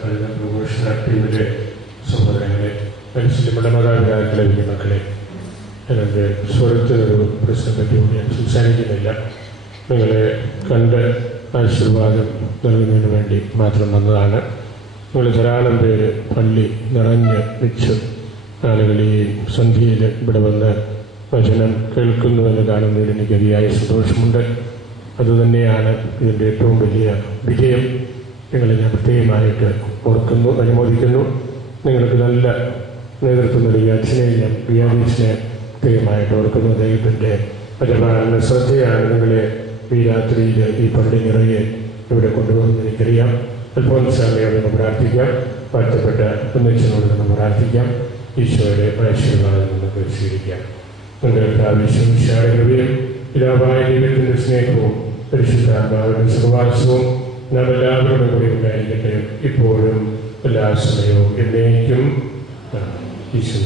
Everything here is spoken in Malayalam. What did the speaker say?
പ്രഘോഷണ ടീമിലെ സഹോദരങ്ങളെ, നമ്മുടെ മാതാപിതാക്കളെ, മക്കളെ, എൻ്റെ സ്വരത്തിനൊരു പ്രശ്നം പറ്റിയോട് ഞാൻ സംസാരിക്കുന്നില്ല. നിങ്ങളെ കണ്ട് ആശീർവാദം നൽകുന്നതിന് വേണ്ടി മാത്രം വന്നതാണ്. നിങ്ങൾ ധാരാളം പേര് പള്ളി നിറഞ്ഞ് വെച്ച് ആളുകൾ ഈ സന്ധ്യയിൽ ഇവിടെ വന്ന് വചനം കേൾക്കുന്നുവെന്ന് കാണുന്നതിൽ എനിക്ക് അതിയായ സന്തോഷമുണ്ട്. അതുതന്നെയാണ് ഇതിൻ്റെ ഏറ്റവും വലിയ വിജയം. നിങ്ങളെ ഞാൻ പ്രത്യേകമായിട്ട് ഓർക്കുന്നു, അനുമോദിക്കുന്നു. നിങ്ങൾക്ക് നല്ല നേതൃത്വം നൽകിയ അച്ഛനെ ഞാൻ പ്രിയാദീസിനെ പ്രത്യേകമായിട്ട് ഓർക്കുന്നു. ദൈവത്തിൻ്റെ പരിപാലന ശ്രദ്ധയാണ് നിങ്ങളെ ഈ രാത്രിയിൽ ഈ പള്ളി നിറയെ ഇവിടെ കൊണ്ടുവന്ന് എനിക്കറിയാം. അൽഫോൻസാമയോട് നമ്മൾ പ്രാർത്ഥിക്കാം. വാഴ്ത്തപ്പെട്ട കുഞ്ഞച്ചനോട് നമ്മൾ പ്രാർത്ഥിക്കാം. ഈശോയുടെ ആശീർവാദം നമുക്ക് സ്വീകരിക്കാം. നിങ്ങൾക്ക് ആവശ്യം പിതാവായ ദൈവത്തിൻ്റെ സ്നേഹവും പരിശുദ്ധാത്മാവിന്റെ സഹവാസവും നാം എല്ലാവരോടും കൂടി ഉണ്ടായിരിക്കട്ടെ, ഇപ്പോഴും എല്ലാ സമയവും എന്നേക്കും. ഈശോ